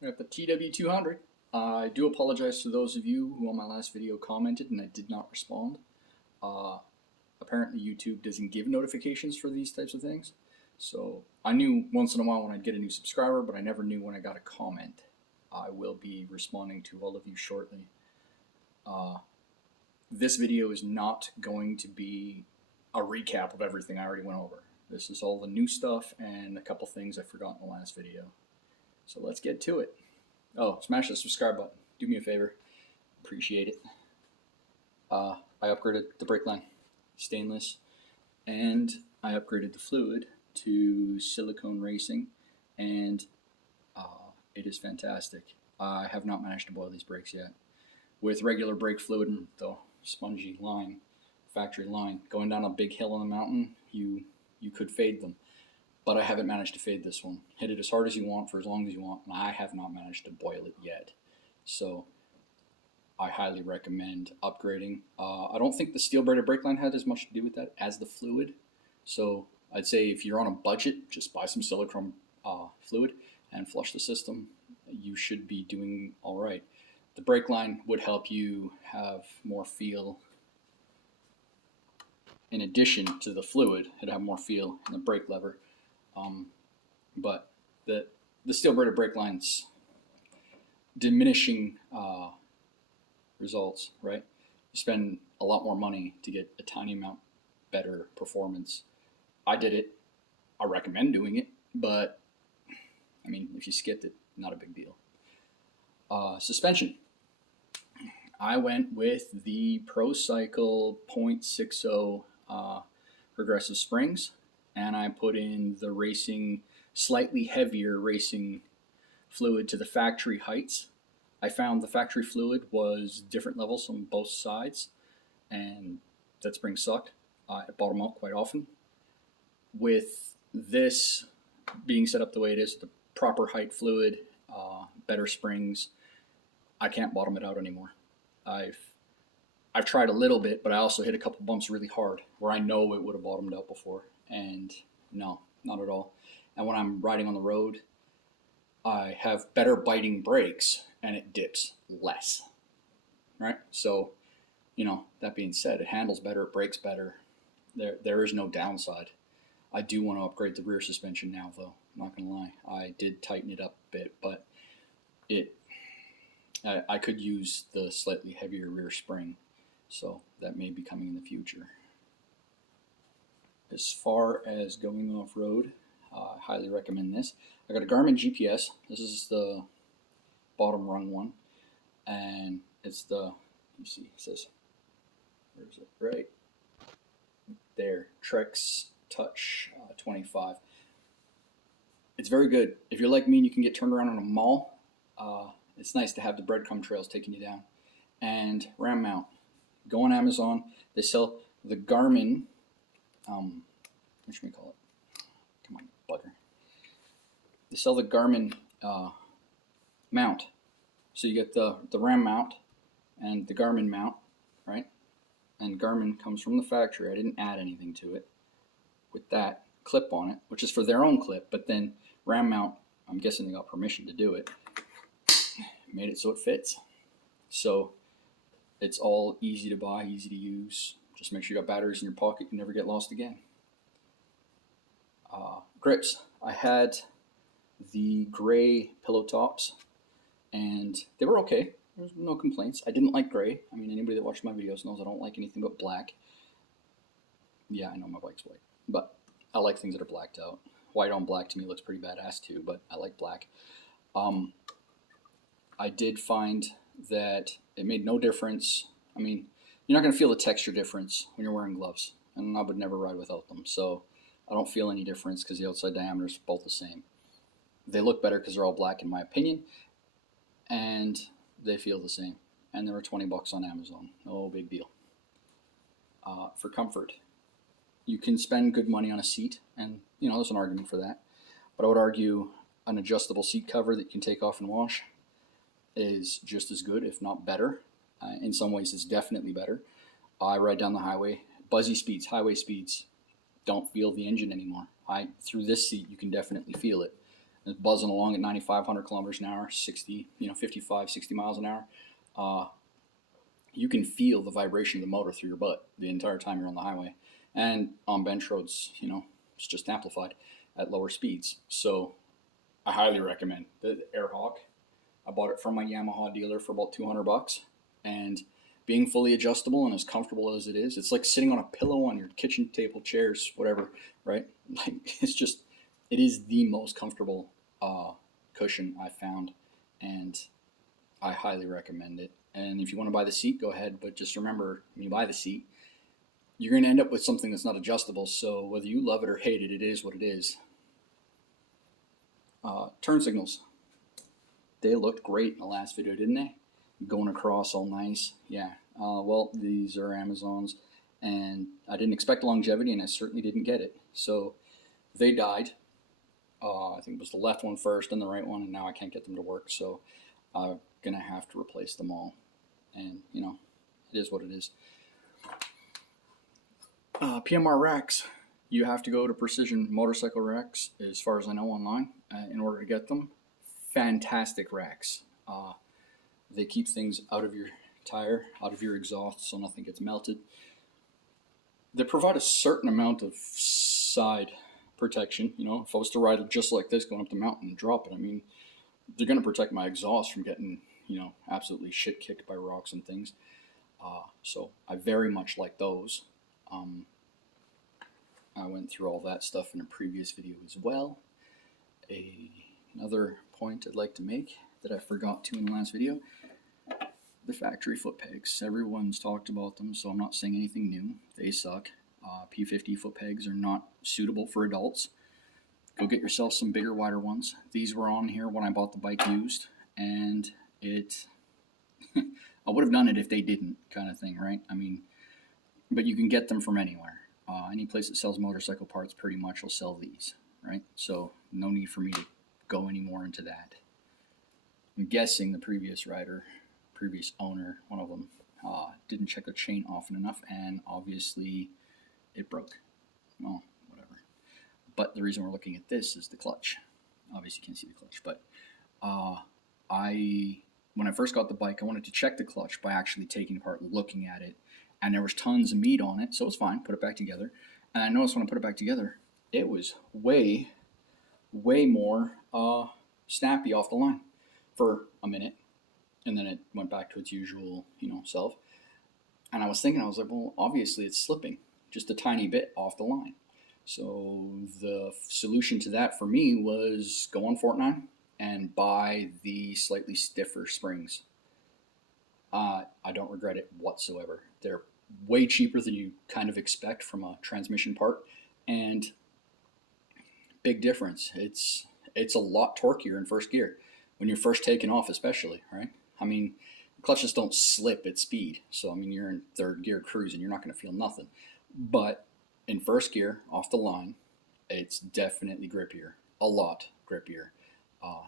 We have the TW200. I do apologize to those of you who on my last video commented and I did not respond. Apparently YouTube doesn't give notifications for these types of things. So I knew once in a while when I'd get a new subscriber, but I never knew when I got a comment. I will be responding to all of you shortly. This video is not going to be a recap of everything I already went over. This is all the new stuff and a couple things I forgot in the last video. So let's get to it. Oh, smash the subscribe button. Do me a favor. Appreciate it. I upgraded the brake line, stainless, and I upgraded the fluid to silicone racing, and it is fantastic. I have not managed to boil these brakes yet. With regular brake fluid and the spongy line, factory line, going down a big hill on the mountain, you could fade them. But I haven't managed to fade this one. Hit it as hard as you want for as long as you want, and I have not managed to boil it yet. So I highly recommend upgrading. I don't think the steel-braided brake line had as much to do with that as the fluid. So I'd say if you're on a budget, just buy some silicone fluid and flush the system. You should be doing all right. The brake line would help you have more feel. In addition to the fluid, it'd have more feel in the brake lever. But the steel-braided brake line's diminishing results, right? You spend a lot more money to get a tiny amount better performance. I did it. I recommend doing it, but I mean, if you skipped it, not a big deal. Suspension. I went with the ProCycle 0.60 progressive springs, and I put in the racing, slightly heavier racing fluid to the factory heights. I found the factory fluid was different levels on both sides, and that spring sucked. It bottomed out quite often. With this being set up the way it is, the proper height fluid, better springs, I can't bottom it out anymore. I've tried a little bit, but I also hit a couple bumps really hard where I know it would have bottomed out before, and no, not at all. And when I'm riding on the road, I have better biting brakes and it dips less, right? So, you know, that being said, it handles better, it brakes better. There is no downside. I do want to upgrade the rear suspension now, though. I'm not gonna lie. I did tighten it up a bit, but I could use the slightly heavier rear spring, so that may be coming in the future. As far as going off-road, I highly recommend this. I got a Garmin GPS. This is the bottom rung one, and it's the, you see, it says, where is it? Right there, Trex Touch 25. It's very good. If you're like me and you can get turned around in a mall, it's nice to have the breadcrumb trails taking you down. And ram mount. Go on Amazon. They sell the Garmin, what should we call it? Come on, bugger. They sell the Garmin mount. So you get the ram mount and the Garmin mount, right? And Garmin comes from the factory. I didn't add anything to it. With that clip on it, which is for their own clip, but then ram mount, I'm guessing they got permission to do it. Made it so it fits. So it's all easy to buy, easy to use. Just make sure you got batteries in your pocket. You never get lost again. Grips. I had the gray pillow tops, and they were okay. There's no complaints. I didn't like gray. I mean, anybody that watched my videos knows I don't like anything but black. Yeah, I know my bike's white, but I like things that are blacked out. White on black to me looks pretty badass too, but I like black. I did find that it made no difference. I mean, you're not going to feel the texture difference when you're wearing gloves, and I would never ride without them. So I don't feel any difference because the outside diameters are both the same. They look better because they're all black in my opinion, and they feel the same. And they were 20 bucks on Amazon. No big deal. For comfort, you can spend good money on a seat, and you know there's an argument for that. But I would argue an adjustable seat cover that you can take off and wash is just as good, if not better. In some ways, it's definitely better. I ride down the highway, buzzy speeds, highway speeds, don't feel the engine anymore. Through this seat, you can definitely feel it. It's buzzing along at 9,500 kilometers an hour, 60, 55, 60 miles an hour. You can feel the vibration of the motor through your butt the entire time you're on the highway. And on bench roads, it's just amplified at lower speeds. So I highly recommend the Airhawk. I bought it from my Yamaha dealer for about $200, and being fully adjustable and as comfortable as it is, it's like sitting on a pillow on your kitchen table, chairs, whatever, right? Like it is the most comfortable cushion I found, and I highly recommend it. And if you want to buy the seat, go ahead, but just remember, when you buy the seat, you're going to end up with something that's not adjustable. So whether you love it or hate it, it is what it is. Turn signals. They looked great in the last video, didn't they? Going across all nice. Yeah. Well, these are Amazons, and I didn't expect longevity, and I certainly didn't get it. So they died. I think it was the left one first and the right one, and now I can't get them to work. So I'm going to have to replace them all. And, it is what it is. Pmr Racks. You have to go to Precision Motorcycle Racks, as far as I know, online in order to get them. Fantastic racks. They keep things out of your tire, out of your exhaust, so nothing gets melted. They provide a certain amount of side protection. If I was to ride it just like this going up the mountain and drop it, I mean, they're going to protect my exhaust from getting, absolutely shit kicked by rocks and things. So I very much like those. I went through all that stuff in a previous video as well. Another point I'd like to make that I forgot to in the last video, the factory foot pegs. Everyone's talked about them, so I'm not saying anything new. They suck. P50 foot pegs are not suitable for adults. Go get yourself some bigger, wider ones. These were on here when I bought the bike used, and I would have done it if they didn't, kind of thing, right? I mean, but you can get them from anywhere. Any place that sells motorcycle parts pretty much will sell these, right? So no need for me to go any more into that. I'm guessing the previous owner, one of them, didn't check the chain often enough, and obviously it broke. Well, whatever. But the reason we're looking at this is the clutch. Obviously you can't see the clutch, but when I first got the bike, I wanted to check the clutch by actually taking it apart, looking at it, and there was tons of meat on it, so it was fine. Put it back together, and I noticed when I put it back together, it was way more snappy off the line for a minute, and then it went back to its usual, self. And I was thinking, I was like, well, obviously it's slipping just a tiny bit off the line. So the solution to that for me was go on Fortnite and buy the slightly stiffer springs. I don't regret it whatsoever. They're way cheaper than you kind of expect from a transmission part, and big difference. It's a lot torqueier in first gear when you're first taking off, especially, right? I mean, clutches don't slip at speed, so I mean, you're in third gear cruising, you're not going to feel nothing. But in first gear, off the line, it's definitely grippier, a lot grippier.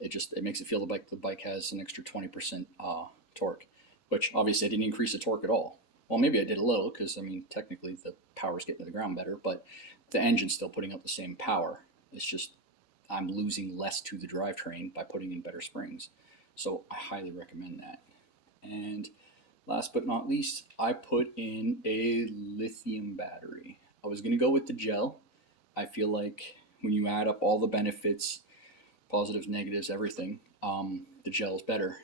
It makes it feel like the bike has an extra 20% torque, which obviously I didn't increase the torque at all. Well, maybe I did a little because, I mean, technically the power's getting to the ground better, but the engine's still putting out the same power. It's just I'm losing less to the drivetrain by putting in better springs. So I highly recommend that. And last but not least, I put in a lithium battery. I was going to go with the gel. I feel like when you add up all the benefits, positives, negatives, everything, the gel is better.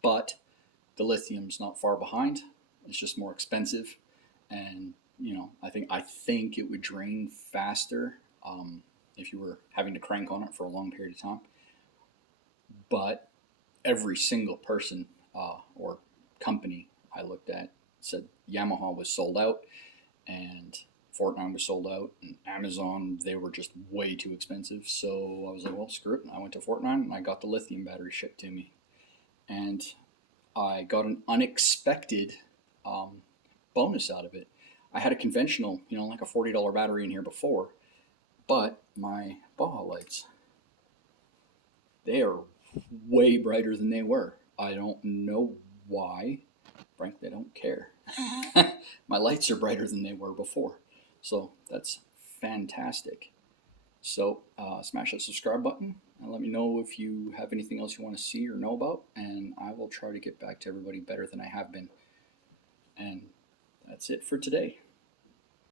But the lithium's not far behind. It's just more expensive, and I think it would drain faster if you were having to crank on it for a long period of time. But every single person or company I looked at said Yamaha was sold out, and Fortnite was sold out, and Amazon, they were just way too expensive. So I was like, well, screw it. I went to Fortnite and I got the lithium battery shipped to me, and I got an unexpected bonus out of it. I had a conventional, like a $40 battery in here before, but my Baja lights, they are way brighter than they were. I don't know why. Frankly, I don't care. My lights are brighter than they were before. So that's fantastic. So smash that subscribe button. Let me know if you have anything else you want to see or know about, and I will try to get back to everybody better than I have been. And that's it for today.